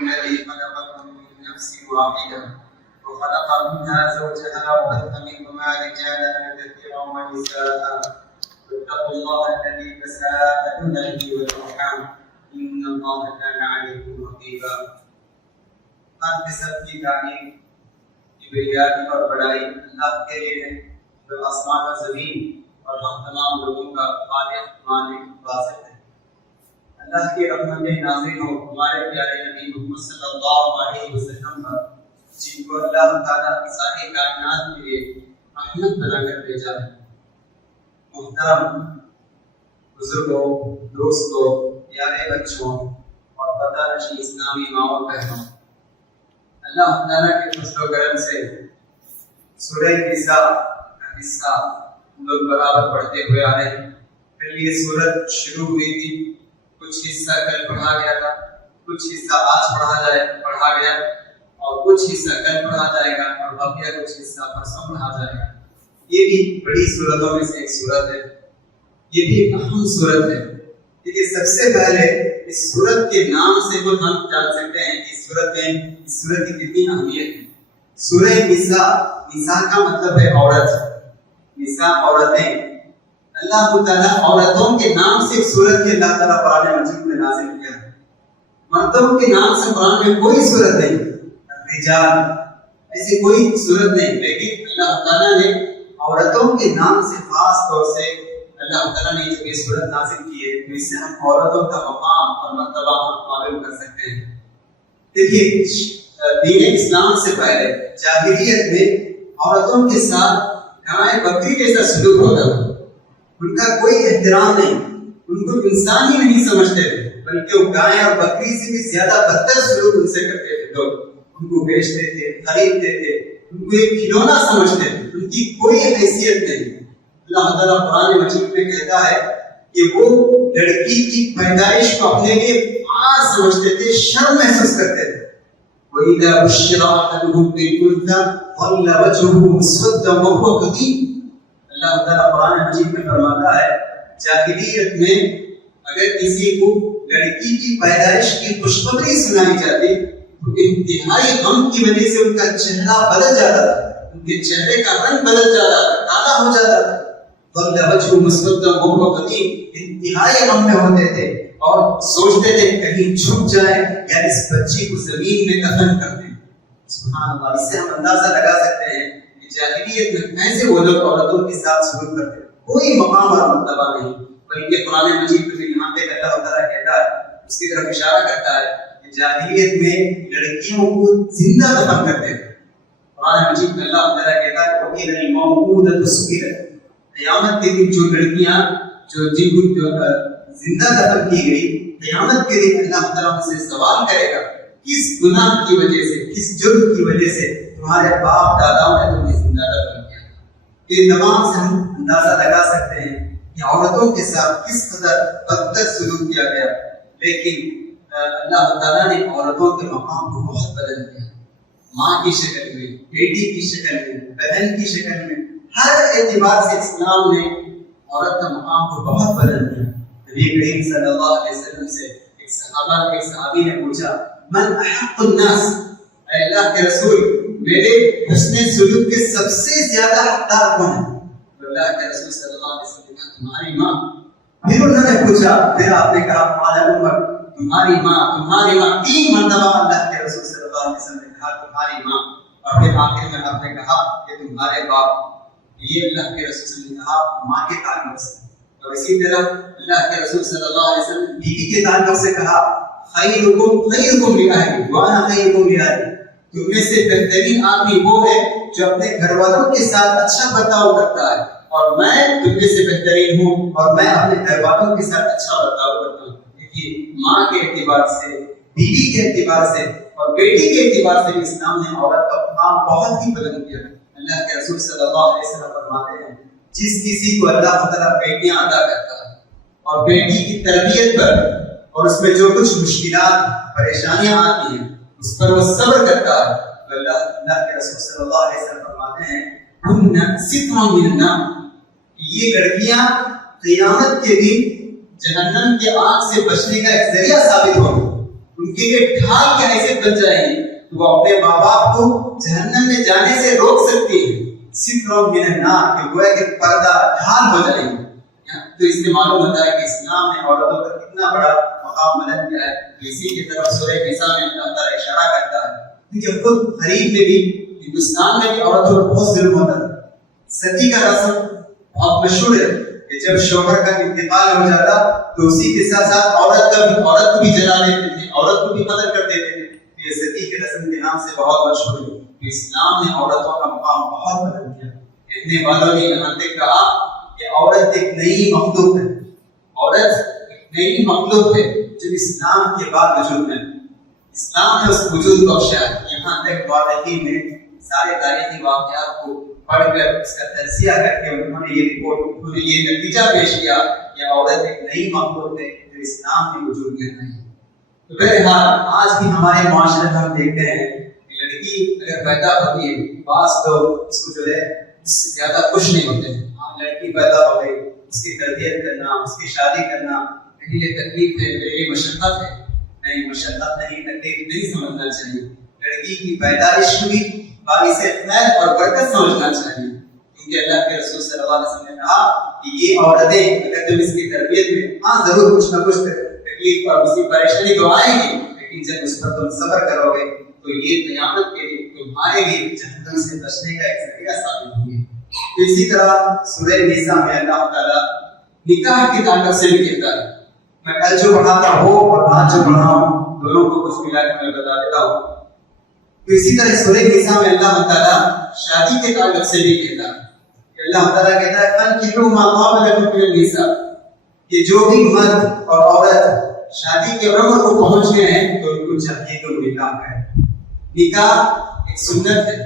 الذي خلقكم من نفس واحدة وخلق منها زوجها وبث منهما رجالا كثيرا ونساء واتقوا الله الذي تساءلون به والأرحام إن الله كان عليكم رقيبا. ہم کے سب کی تعریف کبریائی اور بڑائی اللہ کے لیے ہے جو آسمان و زمین اور ہم تمام لوگوں کا خالق مالک باسط ہے. اللہ کی رحمت نازل ہو ہمارے پیارے نبی محمد صلی اللہ علیہ وسلم پر جن کو اللہ تعالیٰ ساری کائنات کے لیے رحمت بنا کر بھیجا ہے. محترم بزرگوں، دوستوں، پیارے بچوں اور پتہ نشین اسلامی ماؤں اور بہنوں، اللہ تعالیٰ کے فضل و کرم سے سورہ نساء کا حصہ ہم لوگ برابر پڑھتے ہوئے آ رہے ہیں. پھر یہ سورت شروع ہوئی تھی، کچھ حصہ کل پڑھا گیا تھا، کچھ حصہ آج پڑھا گیا اور کچھ حصہ کل پڑھا جائے گا اور باقی کچھ حصہ پرسوں پڑھا جائے گا. یہ بھی بڑی سورتوں میں سے ایک سورت ہے، یہ بھی ایک اہم سورت ہے. لیکن سب سے پہلے اس سورت کے نام سے تو ہم جان سکتے ہیں کہ اس سورت کی کتنی اہمیت ہے. سورہ نساء، نساء کا مطلب ہے عورت، نساء عورتیں. اللہ تعالیٰ عورتوں کے نام سے ایک سورت کی اللہ تعالیٰ قرآن مجید میں نازل کیا ہے. مردوں کے نام سے قرآن میں کوئی سورت نہیں، رجال ایسی کوئی سورت نہیں، لیکن اللہ تعالیٰ نے عورتوں کے نام سے خاص طور سے اللہ تعالیٰ نے جو یہ سورت نازل کی ہے، تو اس سے ہم عورتوں کا مقام اور مرتبہ معلوم کر سکتے ہیں. دیکھیے، دین اسلام سے پہلے جاہلیت میں عورتوں کے ساتھ گائے بکری جیسا سلوک ہوتا تھا. ان کا کوئی احترام نہیں، ان کو انسان ہی نہیں سمجھتے تھے، بلکہ وہ گائے اور بکری سے بھی زیادہ بدتر سلوک ان سے کرتے تھے. لوگ ان کو بیچتے تھے، خریدتے تھے، ان کو ایک کھلونا سمجھتے تھے، ان کی کوئی حیثیت نہیں. اللہ تعالیٰ قرآن مجید میں کہتا ہے کہ وہ لڑکی کی پیدائش کو اپنے لیے عار سمجھتے تھے، شرم محسوس کرتے تھے. وَإِذَا بُشِّرَ أَحَدُهُم بِالْأُنثَىٰ ظَلَّ وَجْهُهُ مُسْوَدًّا وَهُوَ كَظِيمٌ. اللہ تعالیٰ قرآن مجید میں فرماتا ہے جاہلیت میں اگر کسی کو لڑکی کی پیدائش کی خوشخبری سنائی جاتی تو انتہائی غم کی وجہ سے ان کا چہرہ بدل جاتا تھا، ان کے چہرے کا رنگ بدل جاتا تھا، کالا ہو جاتا تھا. ظَلَّ وَجْهُهُ مُسْوَدًّا وَهُوَ كَظِيمٌ. انتہائی غم میں ہوتے تھے اور سوچتے تھے کہیں چھپ جائے یا اس بچی کو زمین میں دفن کر دیں. سبحان اللہ. اس سے ہم اندازہ لگا سکتے ہیں کہ جاہلیت میں کیسے وہ لوگ عورتوں کے ساتھ سلوک کرتے ہیں. کوئی مقام اور مرتبہ نہیں، بلکہ قرآن مجید میں یہاں پہ اللہ تعالیٰ کہتا ہے، اس کی طرف اشارہ کرتا ہے کہ جاہلیت میں لڑکیوں کو زندہ دفن کرتے تھے. قرآن مجید میں اللہ تعالیٰ کہتا ہے وَإِذَا الْمَوْءُودَةُ سُئِلَتْ. قیامت کے دن جو لڑکیاں جن کو زندہ دفن کی گئی، قیامت کے دن اللہ تعالیٰ ان سے سوال کرے گا کس گناہ کی وجہ سے، کس جرم کی وجہ سے تمہارے باپ داداؤں نے تمہیں زندہ دفن کیا. یہ تمام سے ہم اندازہ لگا سکتے ہیں کہ عورتوں کے ساتھ کس قدر بدتر سلوک کیا گیا. لیکن اللہ تعالیٰ نے عورتوں کے مقام کو بہت بدل دیا. ماں کی شکل میں، بیٹی کی شکل میں، بہن کی شکل میں، ہر اعتبار سے اسلام نے عورت کا مقام کو بہت بدل دیا. نبی کریم صلی اللہ علیہ وسلم سے ایک صحابی نے پوچھا من احق الناس، اے اللہ کے رسول میرے حسن سلوک کے سب سے زیادہ حقدار کون ہے؟ اللہ کے رسول صلی اللہ علیہ وسلم نے کہا تمہاری ماں. پھر انہوں نے پوچھا، پھر آپ نے کہا تمہاری ماں. 3 مرتبہ اللہ کے رسول صلی اللہ علیہ وسلم نے کہا تمہاری ماں، اور پھر آخر میں آپ نے کہا کہ تمہارے باپ. یہ اللہ کے رسول صلی اللہ علیہ وسلم نے کہا ماں کے تعلق سے. اور اسی طرح اللہ کے رسول صلی اللہ علیہ وسلم نے بیوی کے تعلق سے کہا خیرکم لأہلی وانا خیرکم لأہلی. تم میں سے بہترین آدمی وہ ہے جو اپنے گھر والوں کے ساتھ اچھا برتاؤ کرتا ہے، اور میں تم میں سے بہترین ہوں اور میں اپنے گھر والوں کے ساتھ اچھا برتاؤ کرتا ہوں. دیکھیے، ماں کے اعتبار سے، بیوی کے اعتبار سے اور بیٹی کے اعتبار سے اسلام نے عورت کا مقام بہت ہی بلند کیا. اللہ کے رسول صلی اللہ علیہ وسلم فرماتے ہیں جس کسی کو اللہ تعالیٰ بیٹیاں عطا کرتا ہے اور بیٹی کی تربیت پر اور اس میں جو کچھ مشکلات پریشانیاں آتی ہیں اس پر وہ صبر کرتا ہے، اللہ کے رسول صلی اللہ علیہ وسلم فرماتے ہیں یہ لڑکیاں قیامت کے دن جہنم کے آگ سے بچنے کا ایک ذریعہ ثابت ہوگی. ان کے لیے ڈھال کی حیثیت بن جائیں گی تو وہ اپنے ماں باپ کو جہنم میں جانے سے روک سکتی ہے. ستر من النار کہ گویا کہ پردہ ڈھال ہو جائے گی. تو اس سے معلوم ہوتا ہے کہ اسلام نے عورتوں پر کتنا بڑا مقام بلند کیا ہے. اسی کی طرف سورہ نساء میں اللہ تعالیٰ اشارہ کرتا ہے کہ خود غریب میں بھی ہندوستان میں بھی عورتوں پر بہت ظلم ہوتا ہے. ستی کا رسم بہت مشہور ہے کہ جب شوہر کا انتقال ہو جاتا تو اسی کے ساتھ ساتھ عورت کو بھی جلا دیتے تھے, عورت کو بھی قتل کر دیتے تھے. یہ ستی کے رسم کے نام سے بہت مشہور ہے. اسلام نے عورتوں کا مقام بہت بلند کیا. کہنے والوں نے یہاں تک کہا کہ عورت ایک نئی مخلوق ہے, عورت ایک نئی مخلوق ہے جو اسلام کے بعد وجود میں. اسلام نے اس وجود بخشا. یہاں تک واقعی میں سارے تاریخی واقعات کو پڑھ کر اس کا تجزیہ کر کے انہوں نے یہ رپورٹ, انہوں نے یہ نتیجہ پیش کیا کہ عورت ایک نئی مخلوق ہے جو اسلام کے وجود میں نہیں. تو بہرحال آج بھی ہمارے معاشرے میں ہم دیکھتے ہیں کہ لڑکی اگر پیدا ہوتی ہے بعض لوگ اس کو جو ہے اس سے زیادہ خوش نہیں ہوتے ہیں. لڑکی پیدا ہو گئی, اس کی تربیت کرنا, اس کی شادی کرنا میرے لیے تکلیف ہے, میرے لیے مشقت ہے. نہیں, مشقت نہیں, تکلیف نہیں سمجھنا چاہیے. لڑکی کی پیدائش بھی باعث خیر اور برکت سمجھنا چاہیے, کیونکہ اللہ کے رسول صلی اللہ علیہ وسلم نے کہا کہ یہ عورتیں اگر تم اس کی تربیت میں ہاں ضرور کچھ نہ کچھ تکلیف اور کسی پریشانی تو آئے گی, لیکن جب اس پر تم صبر کرو گے تو یہ قیامت کے لیے تمہارے لیے جہنم سے بچنے کا ایک ذریعہ ثابت ہوگی. تو اسی طرح سورہ نساء میں اللہ تعالیٰ نکاح کی طاقت سے بھی کہتا ہے. میں کل جو پڑھاتا ہوں اور آج جو پڑھاؤں دونوں کو کچھ ملا کے میں بتا دیتا ہوں. تو اسی طرح سورہ نساء میں اللہ تعالیٰ شادی کے تعلق سے بھی کہتا ہے. اللہ تعالیٰ کہتا ہے فَانْكِحُوا مَا طَابَ لَكُم مِّنَ النِّسَاءِ, کہ جو بھی مرد اور عورت شادی کے عمر کو پہنچ گئے ہیں تو ان کو چاہیے کہ وہ نکاح کریں. نکاح ایک سنت ہے,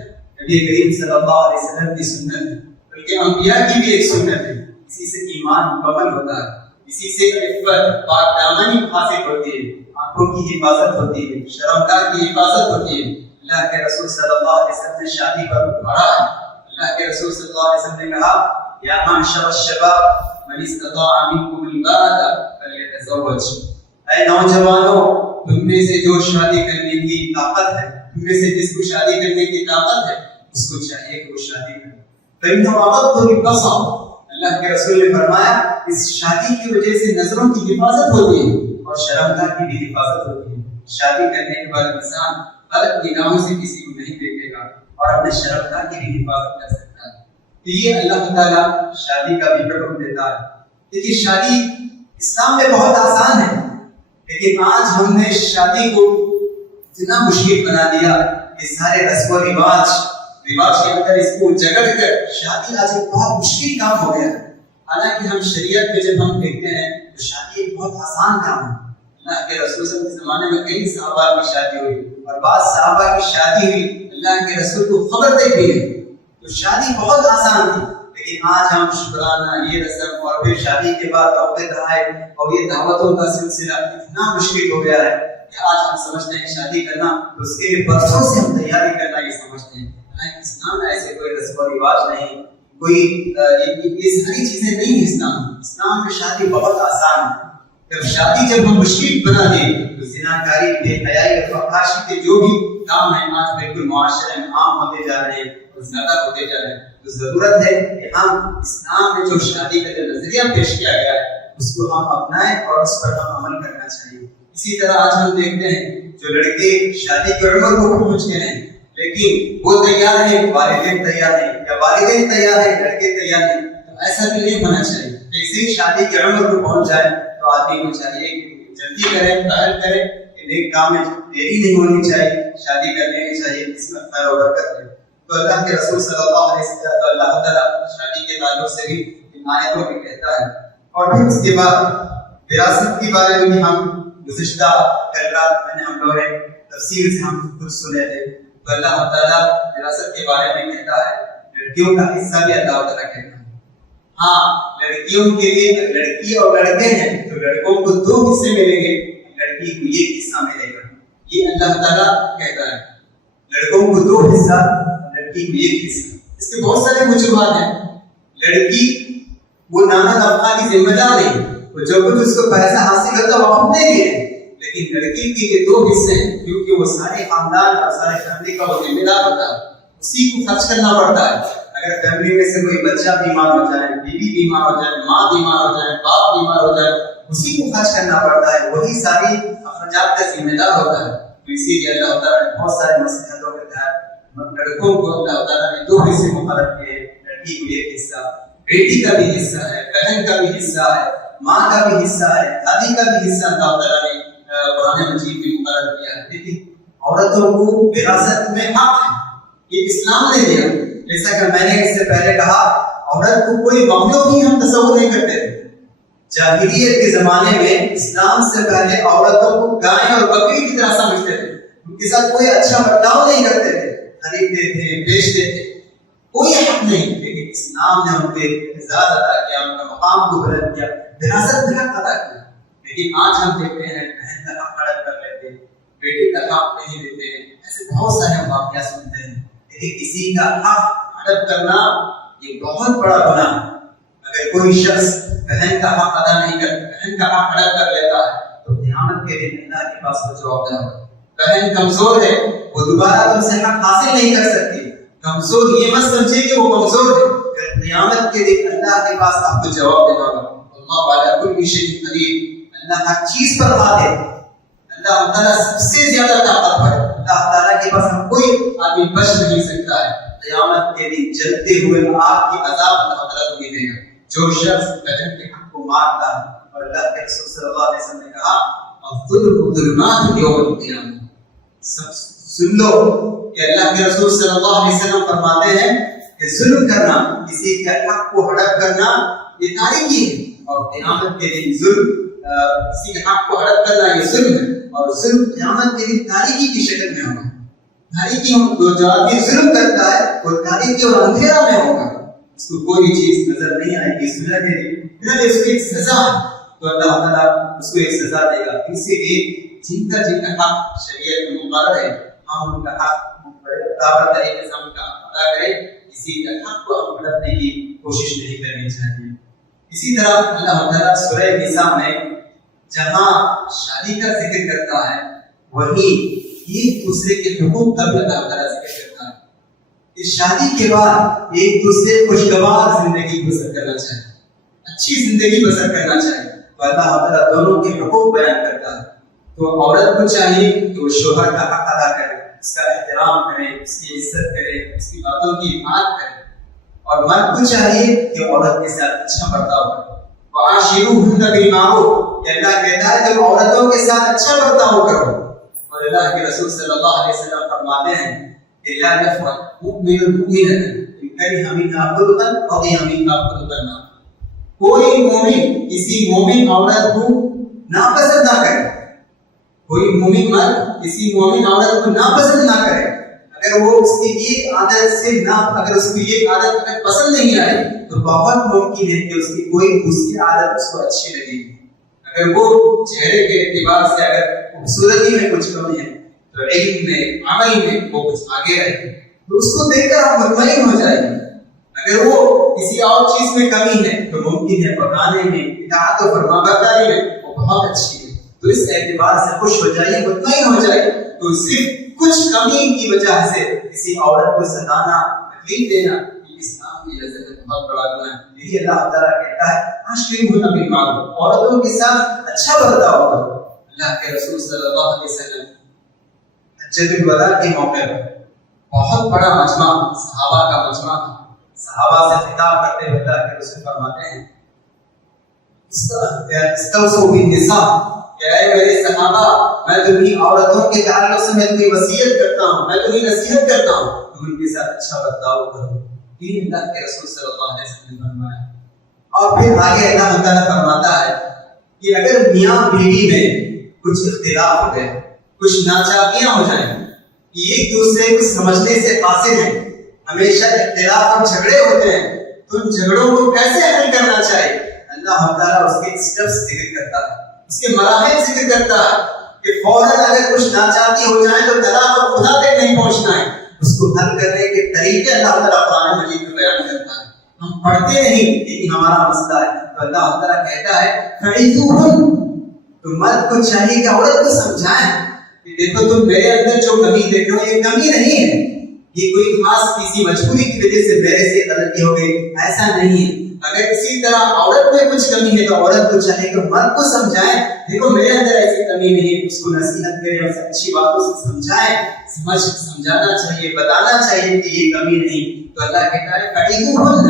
نبی کریم صلی اللہ علیہ وسلم کی سنت ہے, بلکہ انبیاء کی بھی ایک سنت ہے. اسی سے ایمان مکمل ہوتا ہے, اسی سے عفت پاک دامنی حاصل ہوتی ہے, آنکھوں کی حفاظت ہوتی ہے, شرمگاہ کی حفاظت ہوتی ہے. اللہ کے رسول صلی اللہ علیہ وسلم نے شادی پر پڑھا ہے. اللہ کے رسول صلی اللہ علیہ وسلم نے کہا یا معشر الشباب من استطاع منکم الباءۃ فلیتزوج, اے نوجوانوں تم میں سے جو شادی کرنے کی طاقت ہے, تم میں سے جس کو شادی کرنے کی طاقت ہے اس کو چاہیے کہ وہ شادی کرے. فإنه أغض للبصر, اللہ کے رسول نے فرمایا اس شادی کی وجہ سے نظروں کی حفاظت ہوتی ہے اور شرمگاہ کی بھی حفاظت ہوتی ہے. شادی کرنے کے بعد انسان غلط نگاہوں سے کسی کو نہیں دیکھے گا اور اپنے شرمگاہ کی بھی حفاظت کر سکتا ہے. تو یہ اللہ تعالیٰ شادی کا بھی حکم دیتا ہے. دیکھیے شادی اسلام میں بہت آسان ہے, لیکن آج ہم نے شادی کو اتنا مشکل بنا دیا کہ سارے رسم و رواج کے اندر اس کو جگڑ کر شادی آج ایک بہت مشکل کام ہو گیا ہے. حالانکہ ہم شریعت میں جب ہم دیکھتے ہیں تو شادی ایک بہت آسان کام ہے. اللہ کے رسول صلی اللہ علیہ وسلم کے زمانے میں کئی صحابہ کی شادی ہوئی اور بعض صحابہ کی شادی ہوئی اللہ کے رسول کو خبر دے دی ہے. تو شادی بہت آسان تھی, لیکن آج ہم شکرانہ یہ رسم اور پھر شادی کے بعد توقع دعائے اور یہ دعوتوں کا سلسلہ اتنا مشکل ہو گیا ہے کہ آج ہم سمجھتے ہیں شادی کرنا تو اس کے لیے برسوں سے ہم تیاری کرنا یہ سمجھتے ہیں. اسلام میں ایسے کوئی رسم و رواج نہیں, کوئی یہ ساری چیزیں نہیں ہیں. اسلام میں شادی بہت آسان ہے. جب شادی جب ہم مشکل بنا دیں تو زناکاری, بے حیائی اور فحاشی کے جو بھی کام ہیں آج بالکل معاشرے میں عام ہوتے جا رہے ہیں اور زیادہ ہوتے جا رہے ہیں. تو ضرورت ہے کہ ہم اسلام میں جو شادی کا جو نظریہ پیش کیا گیا ہے اس کو ہم اپنائیں اور اس پر ہم عمل کرنا چاہیے. اسی طرح آج ہم دیکھتے ہیں جو لڑکے شادی کی عمر کو پہنچ گئے ہیں لیکن وہ تیار ہیں, والدین تیار ہیں, یا والدین تیار ہیں لڑکے تیار ہیں, تو ایسا بھی نہیں ہونا چاہیے. جیسے ہی شادی کی عمر کو پہنچ جائے تو آدمی کو چاہیے کہ جلدی کرے, پہل کرے, کہ نیک کام میں دیری نہیں ہونی چاہیے, شادی کرنے کی چاہیے, اس میں خیر و برکت ہے. تو اللہ کے رسول صلی اللہ علیہ وسلم اللہ تعالیٰ شادی کے تعلق سے بھی ان آیتوں میں کہتا ہے. اور پھر اس کے بعد وراثت کے بارے میں ہم گزشتہ کل رات میں ہم لوگ تفصیل سے ہم کچھ سنے تھے. تو اللہ تعالیٰ وراثت کے بارے میں کہتا ہے لڑکیوں کا حصہ بھی اللہ تعالیٰ کہتا ہے. ہاں لڑکیوں کے لیے لڑکی اور لڑکے ہیں تو لڑکوں کو 2 حصے ملیں گے, لڑکی کو 1 حصہ ملے گا. یہ اللہ تعالیٰ کہتا ہے. لڑکوں کو 2 حصہ, لڑکی کو 1 حصہ. اس کے بہت سارے وجوہات ہیں. لڑکی وہ نانا ابا کی ذمہ دار نہیں, وہ جو کچھ اس کو پیسہ حاصل کرتا وہ اپنے لیے, لیکن لڑکی کے یہ 2 حصے ہیں، کیونکہ وہ سارے خاندان اور سارے فیملی کا وہ ذمہ دار ہوتا ہے، اسی کو خرچ کرنا پڑتا ہے۔ اگر فیملی میں سے کوئی بچہ بیمار ہو جائے، بیوی بیمار ہو جائے، ماں بیمار ہو جائے، باپ بیمار ہو جائے، اسی کو خرچ کرنا پڑتا ہے، وہی ساری اخراجات کا ذمہ دار ہوتا ہے۔ تو اسی لیے اللہ تعالیٰ نے بہت سارے مصلحتوں کے تحت لڑکوں کو اللہ تعالیٰ نے 2 حصے مقرر کیے، لڑکی کو 1 حصہ، بیٹی کا بھی حصہ ہے، بہن کا بھی حصہ ہے، ماں کا بھی حصہ ہے، دادی کا بھی حصہ اللہ تعالیٰ نے قرآن مجید میں مقرر کیا ہے۔ لیکن عورتوں کو وراثت میں حق ہے، یہ اسلام نے دیا۔ جیسا کہ میں نے اس سے پہلے کہا، عورت کو کوئی مخلوق ہی ہم تصور نہیں کرتے تھے۔ جاہلیت کے زمانے میں اسلام سے پہلے عورتوں کو گائے اور بکری کی طرح سمجھتے تھے، ان کے ساتھ کوئی اچھا برتاؤ نہیں کرتے تھے، خریدتے تھے، بیچتے تھے، کوئی حق نہیں۔ لیکن اسلام نے ان پہ اعزاز عطا کیا، ان کا مقام کو بلند کیا، وراثت میں حق عطا کیا۔ لیکن آج ہم دیکھتے ہیں بہن کا حق ہڑپ کر لیتے ہیں، بیٹے کا حق نہیں دیتے ہیں، ایسے بہت سارے واقعات سنتے ہیں۔ لیکن کسی کا حق ہڑپ کرنا یہ بہت بڑا گناہ ہے۔ اگر کوئی شخص بہن کا حق ادا نہیں کرتا، بہن کا حق ہڑپ کر لیتا ہے، تو قیامت کے دن اللہ کے پاس وہ جواب دینا ہوگا۔ بہن کمزور ہے، وہ دوبارہ تم سے حق حاصل نہیں کر سکتی۔ کمزور یہ مت سمجھے کہ وہ کمزور ہے، قیامت کے دن اللہ کے پاس آپ کو جواب دینا ہوگا۔ اللہ علی کل شیء قدیر، اللہ ہر چیز پر قادر، اللہ تعالیٰ سب سے زیادہ طاقتور ہے۔ اللہ تعالیٰ کے پاس ہم کوئی آدمی بچ نہیں سکتا ہے۔ قیامت کے دن جلتے ہوئے آگ کی عذاب اللہ تعالیٰ کو دے گا۔ جو شخص بہن کے حق کو مارتا ہے، اور اللہ کے رسول صلی اللہ علیہ وسلم نے کہا الظلم ظلمات یوم القیامہ، سب سن لو کہ اللہ کے رسول صلی اللہ علیہ وسلم فرماتے ہیں کہ ظلم کرنا، کسی کے حق کو ہڑپ کرنا یہ تاریکی ہے، اور قیامت کے دن ظلم کسی کے حق کو ہڑپ کرنا یہ ظلم ہے، اور ظلم قیامت کے دن تاریکی کی شکل میں ہوگا۔ تاریکی جو آدمی ظلم کرتا ہے وہ تاریکی اور اندھیرا میں ہوگا، اس کو کوئی چیز نظر نہیں آئے گی، سنا دے گی، پھر اس کی ایک سزا ہے، تو اللہ تعالیٰ اس کو ایک سزا دے گا۔ اسی لیے جن کا حق شریعت میں مقرر ہے، ہم ان کا حق برابر طریقے سے ہم کا ادا کریں، کسی کا حق کو ہم ہڑپنے کی کوشش نہیں کرنی چاہیے۔ اسی طرح اللہ تعالیٰ سورہ نساء میں جہاں شادی کا ذکر کرتا ہے، وہی ایک دوسرے کے حقوق کا بھی اللہ تعالیٰ ذکر کرتا ہے۔ اس شادی کے بعد ایک دوسرے خوشگوار زندگی بسر کرنا چاہیے، اچھی زندگی بسر کرنا چاہیے، تو اللہ تعالیٰ دونوں کے حقوق بیان کرتا ہے۔ تو عورت کو چاہیے کہ وہ شوہر کا حق ادا کرے، اس کا احترام کرے، اس کی عزت کرے، اس کی باتوں کی اطاعت کرے، اور مرد کو چاہیے کہ عورت کے ساتھ اچھا برتاؤ کرے۔ وَعَاشِرُوهُنَّ بِالْمَعْرُوفِ، کہ اللہ کہتا ہے تم عورتوں کے ساتھ اچھا برتاؤ کرو، اور اللہ کے رسول صلی اللہ علیہ وسلم فرماتے ہیں کہ لا يفرق مؤمن مؤمنة إن كره منها خلقا رضي منها خلقا، کوئی مومن کسی مومن عورت کو ناپسند نہ کرے، کوئی مومن مرد کسی مومن عورت کو ناپسند نہ کرے، اگر وہ اس کی ایک عادت سے اگر اس کی ایک عادت اگر پسند نہیں آئی تو بہت ممکن ہے کہ اس کی کوئی دوسری عادت اس کو اچھی لگے گی۔ اگر وہ چہرے کے اعتبار سے اگر خوبصورتی میں کچھ کمی ہے تو علم میں، عمل میں وہ کچھ آگے رہے، تو اس کو دیکھ کر آپ مطمئن ہو جائیں گے۔ اگر وہ کسی اور چیز میں کمی ہے تو ممکن ہے پکانے میں، اطاعت و فرمانبرداری میں وہ بہت اچھی ہے، تو اس اعتبار سے خوش ہو جائیے، مطمئن ہو جائیے۔ تو صرف کچھ کمی کی وجہ سے کسی عورت کو ستانا، تکلیف دینا، یہ اسلام کی نظر میں بہت بڑا گناہ ہے۔ یہی اللہ تعالیٰ کہتا ہے عاشروہن بالمعروف، عورتوں کے ساتھ اچھا برتاؤ کرو۔ اللہ کے رسول صلی اللہ علیہ وسلم حجۃ الوداع کے موقع پر بہت بڑا مجمع، صحابہ کا مجمع، صحابہ سے خطاب کرتے ہوئے اللہ کے رسول فرماتے ہیں استوصوا بالنساء، کہ اے میرے صحابہ میں تمہیں عورتوں کے تعلق سے میں تمہیں وصیت کرتا ہوں، میں تمہیں نصیحت کرتا ہوں تم ان کے ساتھ اچھا برتاؤ کرو۔ یہ اللہ کے رسول صلی اللہ علیہ وسلم نے فرمایا۔ اور پھر آگے اللہ تعالیٰ فرماتا ہے کہ اگر میاں بیوی میں کچھ اختلاف ہو گئے، کچھ ناچاکیاں ہو جائیں، کہ ایک دوسرے کو سمجھنے سے قاصر ہیں، ہمیشہ اختلاف اور جھگڑے ہوتے ہیں، تو ان جھگڑوں کو کیسے حل کرنا چاہیے، اللہ تعالیٰ اس کے اسٹیپس ذکر کرتا ہے، اس کے مراحل ذکر کرتا ہے کہ فوراً اگر کچھ ناچاکی ہو جائے تو طلاق اور خدا تک نہیں پہنچنا ہے، اس کو حل کرنے کے طریقے اللہ تعالیٰ قرآن مجید میں بیان کرتا ہے۔ ہم پڑھتے نہیں لیکن ہمارا مسئلہ ہے، تو اللہ تعالیٰ کہتا ہے فَعِظُوهُنَّ، تو مرد کو چاہیے کہ عورت کو سمجھائیں کہ دیکھو تم میرے اندر جو کمی دیکھ رہے ہو یہ کمی نہیں ہے، یہ کوئی خاص کسی مجبوری کی وجہ سے میرے سے غلطی ہو گئی، ایسا نہیں ہے۔ اگر اسی طرح عورت میں کچھ کمی ہے تو عورت کو چاہیے کہ مرد کو سمجھائیں دیکھو میرے اندر ایسی کمی نہیں ہے، اس کو نصیحت کریں، اسے اچھی باتوں سے سمجھائیں، سمجھانا چاہیے، بتانا چاہیے کہ یہ کمی نہیں۔ تو اللہ کہتا ہے فَعِدُوهُنَّ،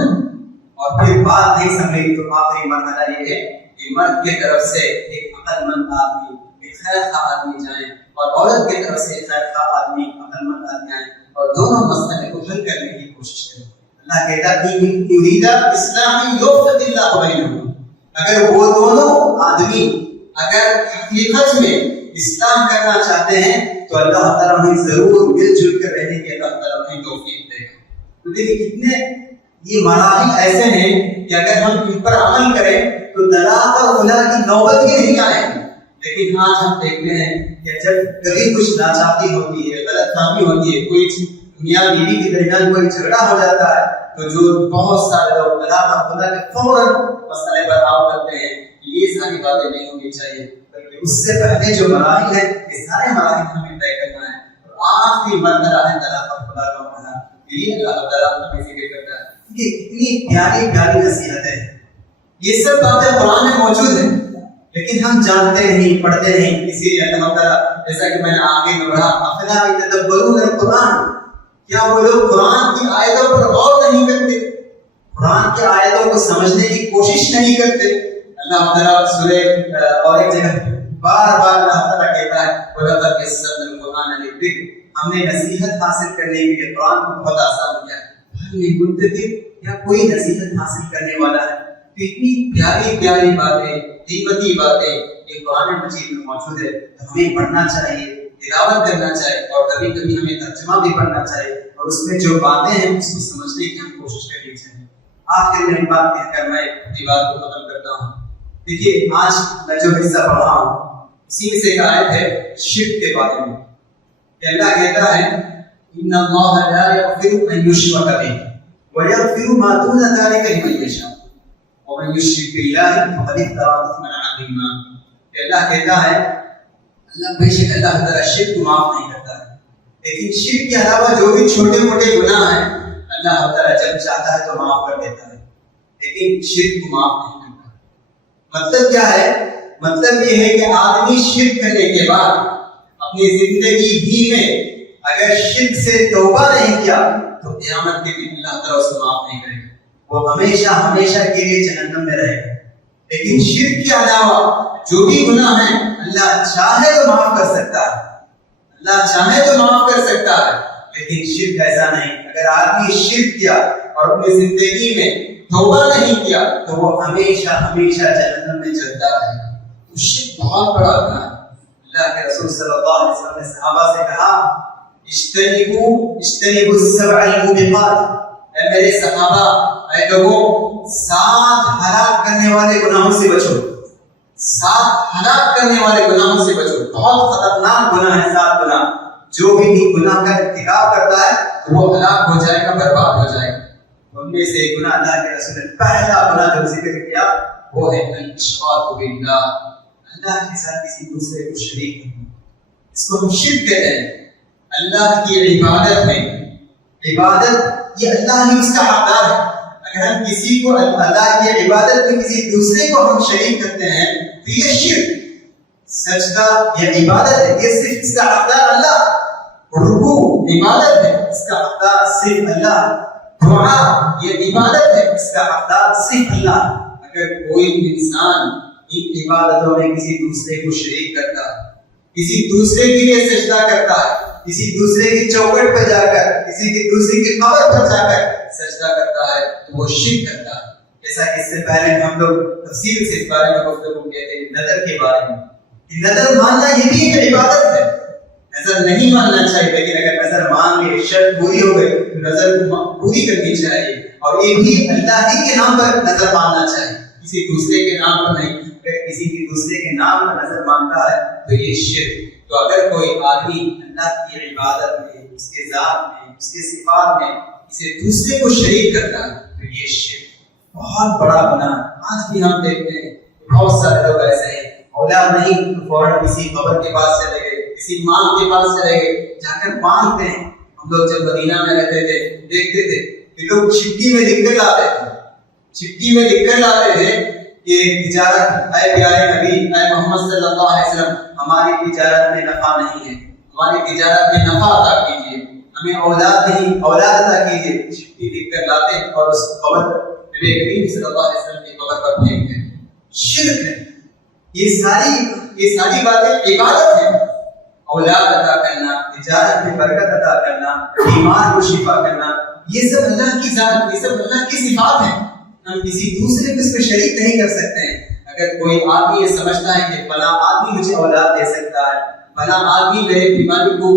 اور پھر بات نہیں سمجھے تو آخری مرحلہ یہ ہے کہ مرد کی طرف سے ایک عقل مند آدمی، ایک خیر خواہ آدمی جائیں، اور عورت کی طرف سے ایک خیر خواہ آدمی، عقل مند آدمی آئیں، اور دونوں مسئلے کو حل کرنے کی کوشش کریں۔ اللہ کہتا ہے کہ یرید اسلامی یوفق اللہ بینہم، اگر وہ دونوں آدمی اگر حقیقت میں اسلام کرنا چاہتے ہیں تو اللہ تعالیٰ انہیں ضرور مل جل کر رہنے کی اللہ تعالیٰ انہیں توفیق دے گا۔ تو دیکھیں کتنے یہ مراحل ایسے ہیں کہ اگر ہم ان پر عمل کریں تو طلاق اور خلا کی نوبت ہی نہیں آئے گی۔ لیکن آج ہم دیکھتے ہیں کہ جب کبھی کچھ ناچاتی ہوتی ہے، غلط فہمی ہوتی ہے، کوئی میاں بیوی کے درمیان کوئی جھگڑا ہو جاتا ہے تو جو بہت سارے لوگ طلاق اور خلا کے فوراً مسئلے پر آؤ کرتے ہیں، یہ ساری باتیں نہیں ہونی چاہیے، بلکہ اس سے پہلے جو مراحل ہیں یہ سارے مراحل ہمیں طے کرنا ہے، اور آخری مرحلہ ہے طلاق اور خلا کا مرحلہ، یہ اللہ تعالیٰ ہمیں ذکر کرتا ہے۔ یہ کتنی پیاری پیاری نصیحت ہے، یہ سب باتیں قرآن میں موجود ہیں لیکن ہم جانتے نہیں، پڑھتے نہیں، اسی لیے اللہ تعالیٰ جیسا کہ میں نے آگے پڑھا افلا یتدبرون القرآن، کیا وہ لوگ قرآن کی آیتوں پر غور نہیں کرتے، قرآن کی آیتوں کو سمجھنے کی کوشش نہیں کرتے۔ اللہ تعالیٰ سورہ اور ایک جگہ بار بار اللہ تعالیٰ کہتا ہے وَلَقَدْ يَسَّرْنَا الْقُرْآنَ لِلذِّكْرِ، ہم نے نصیحت حاصل کرنے کے لیے قرآن کو بہت آسان کیا ہے، یہ منتظر یا کوئی نصیحت حاصل کرنے والا ہے۔ تو اتنی پیاری پیاری باتیں، قیمتی باتیں یہ قرآن مجید میں موجود ہے، ہمیں پڑھنا چاہیے، تلاوت کرنا چاہیے، اور کبھی کبھی ہمیں ترجمہ بھی پڑھنا چاہیے، اور اس میں جو باتیں ہیں اس کو سمجھنے کی ہم کوشش کرنی چاہیے۔ آخر میں بات کہہ کر میں اپنی بات کو ختم کرتا ہوں۔ دیکھیے آج میں جو حصہ پڑھا ہوں اسی میں سے ایک آیت ہے شرک کے بارے میں، کہ اللہ کہتا ہے ان اللہ لا یغفر ان یشرک بہ ویغفر ما دون ذلک لمن یشاء ومن یشرک باللہ فقد افترى اثما عظیما، کہ اللہ کہتا ہے اللہ بے شک اللہ تعالیٰ شرک کو معاف نہیں کرتا ہے، لیکن شرک کے علاوہ جو بھی چھوٹے موٹے گناہ ہیں اللہ تعالیٰ جب چاہتا ہے تو معاف کر دیتا ہے، لیکن شرک کو معاف نہیں کرتا۔ مطلب کیا ہے؟ مطلب یہ ہے کہ آدمی شرک کرنے کے بعد اپنی زندگی ہی میں اگر شرک سے توبہ نہیں کیا تو قیامت کے دن اللہ تعالیٰ اسے معاف نہیں کرے گا، وہ ہمیشہ ہمیشہ کے لیے جہنم میں رہے گا۔ لیکن شرک کے علاوہ جو بھی گناہ ہیں اللہ چاہے تو معاف کر سکتا ہے، اللہ چاہے تو معاف کر سکتا ہے، لیکن شرک ایسا نہیں۔ اگر آدمی شرک کیا اور اپنی زندگی میں توبہ نہیں کیا تو وہ ہمیشہ ہمیشہ جہنم میں جلتا رہے گا۔ تو شرک بہت بڑا گناہ ہے۔ اللہ کے رسول صلی اللہ علیہ وسلم نے صحابہ سے کہا اجتنبوا السبع الموبقات، اے میرے صحابہ، اے لوگوں، 7 ہلاک کرنے والے گناہوں سے بچو، 7 ہلاک کرنے والے گناہوں سے بچو۔ بہت خطرناک گناہ ہے 7 گناہ، جو بھی گناہ کا ارتکاب کرتا ہے تو وہ ہلاک ہو جائے گا، برباد ہو جائے گا۔ ان میں سے گناہ اللہ کے رسول نے پہلا گناہ جو ذکر کیا وہ ہے الاشراک باللہ، اللہ کے ساتھ کسی دوسرے کو شریک کرنا، اس کو ہم شرک کہتے ہیں۔ اللہ کی عبادت میں، عبادت یہ اللہ ہی اس کا حقدار ہے، اگر ہم کسی کو اللہ کی عبادت میں کسی دوسرے کو ہم شریک کرتے ہیں تو یہ شرک۔ سجدہ یہ عبادت ہے، یہ صرف اس کا حقدار اللہ، رکوع عبادت ہے، اس کا حقدار صرف اللہ، دعا یہ عبادت ہے، اس کا حقدار صرف اللہ۔ اگر کوئی انسان ان عبادتوں میں کسی دوسرے کو شریک کرتا ہے، کسی دوسرے کے لیے سجدہ کرتا ہے، کسی دوسرے کی چوکٹ پہ جا کر، کسی کی دوسری کی قبر پر جا کر سجدہ کرتا ہے تو وہ شرک کرتا ہے۔ جیسا کہ اس سے پہلے ہم لوگ تفصیل سے اس بارے میں گفتگو کیے تھے نظر کے بارے میں، کہ نظر ماننا یہ بھی ایک عبادت ہے۔ نظر نہیں ماننا چاہیے، لیکن اگر نظر مان لی، شرط پوری ہو گئی تو نظر پوری کرنی چاہیے، اور یہ بھی اللہ ہی کے نام پر نظر ماننا چاہیے، کسی دوسرے کے نام پر نہیں۔ اگر کسی کی دوسرے کے نام پر نظر مانتا ہے تو یہ شرک۔ تو اگر کوئی آدمی اللہ کی عبادت میں، اس کے ذات میں، اس کے صفات میں اسے دوسرے کو شریک کرتا ہے تو یہ شرک بہت بڑا گناہ۔ آج بھی ہم دیکھتے ہیں بہت سارے لوگ ایسے ہیں اولاد نہیں تو فوراً کسی قبر کے پاس چلے گئے, کسی مانگ کے پاس چلے گئے, جا کر مانگتے ہیں. ہم لوگ جب مدینہ میں رہتے تھے دیکھتے تھے کہ لوگ چٹھی میں لکھ کر لاتے تھے, چٹھی میں لکھ کر لاتے تھے کہ تجارت, اے پیارے نبی, اے محمد صلی اللہ علیہ وسلم, ہماری تجارت میں نفع نہیں ہے, ہماری تجارت میں نفع عطا کیجیے, ہمیں اولاد نہیں, اولاد عطا کیجیے. چٹھی لکھ کر لاتے اور اس قبر نبی کریم صلی اللہ علیہ وسلم کی قبر پر پھینکتے. شرک ہے. یہ ساری باتیں عبادت ہیں. اولاد عطا کرنا, تجارت میں برکت عطا کرنا, بیمار کو شفا کرنا, یہ سب اللہ کی ذات, یہ سب اللہ کی صفات ہیں. ہم کسی دوسرے کو اس میں شریک نہیں کر سکتے ہیں. اگر کوئی آدمی یہ سمجھتا ہے کہ فلاں آدمی مجھے اولاد دے سکتا ہے, فلاں آدمی میرے بیماری کو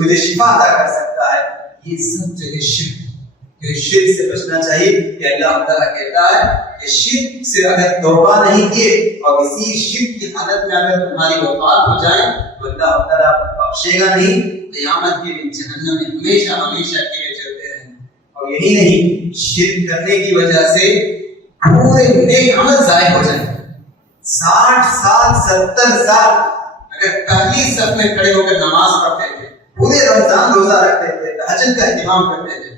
مجھے شفا عطا کر سکتا ہے, یہ سب جگہ شرک. شرک سے بچنا چاہیے. کہ اللہ تعالیٰ کہتا ہے کہ شرک سے اگر توبہ نہیں کیے اور اسی شرک کی حالت میں اگر تمہاری وفات ہو جائے تو اللہ تعالیٰ بخشے گا نہیں, قیامت کے دن جہنم میں ہمیشہ ہمیشہ کے لیے چلتے رہیں. اور یہی نہیں, شرک کرنے کی وجہ سے پورے نیک عمل ضائع ہو جائیں. 60 سال 70 سال اگر پہلی صف میں کھڑے ہو کر نماز پڑھتے تھے, پورے رمضان روزہ رکھتے تھے, تہجد کا اہتمام کرتے تھے,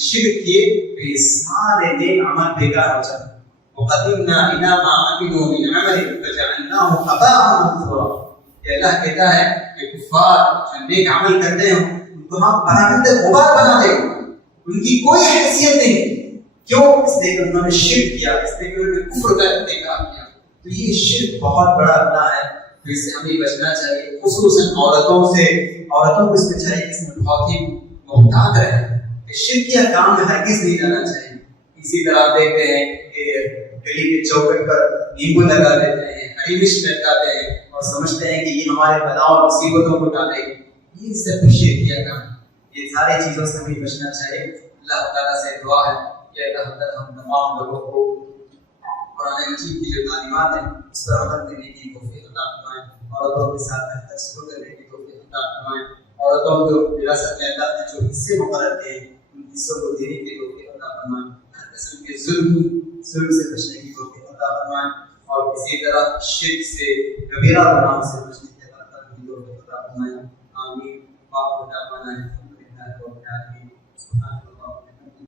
شرک کیے تو یہ سارے نیک عمل بیکار ہو جاتے. وَقَدِمْنَا إِلَىٰ مَا عَمِلُوا مِنْ عَمَلٍ فَجَعَلْنَاهُ هَبَاءً مَنثُورًا. کہ اللہ کہتا ہے کہ کفار جو نیک عمل کرتے ہیں ان کو ہم برآمد غبار بنا دیں گے, ان کی کوئی حیثیت نہیں. کیوں؟ اس لیے کہ انہوں نے شرک کیا, اس لیے کہ انہوں نے کفر کا ارتکاب کیا. تو یہ شرک بہت بڑا گناہ ہے, تو اس سے ہمیں بچنا چاہیے. خصوصاً عورتوں سے, عورتوں کو اس میں چاہیے کہ اس میں بہت ہی محتاط رہیں. شرکیہ کام میں ہرگز نہیں جانا چاہیے. اسی طرح آپ دیکھتے ہیں کہ گلی کے چوکٹ پر نیمبو لگا دیتے ہیں, ہری مرچ لٹکاتے ہیں اور سمجھتے ہیں کہ یہ ہمارے بلاؤں اور مصیبتوں کو ٹالے گی. یہ سب شرکیہ کام. یہ ساری چیزوں سے ہمیں بچنا چاہیے. اللہ تعالیٰ سے دعا ہے کہ اللہ تعالیٰ ہم تمام لوگوں کو قرآن مجید کی جو تعلیمات ہیں اس پر عمل کرنے کی توفیق عطا فرمائیں, عورتوں کے ساتھ بہتر سلوک کرنے کی توفیق عطا فرمائیں, عورتوں کو وراثت میں اللہ نے جو حصے مقرر کیے ان حصوں کو دینے کی توفیق عطا فرمائیں, ہر قسم کے ظلم سے بچنے کی توفیق عطا فرمائیں, اور اسی طرح شرک سے, کبیرہ گناہوں سے بچنے کی توفیق عطا فرمائیں. آمین.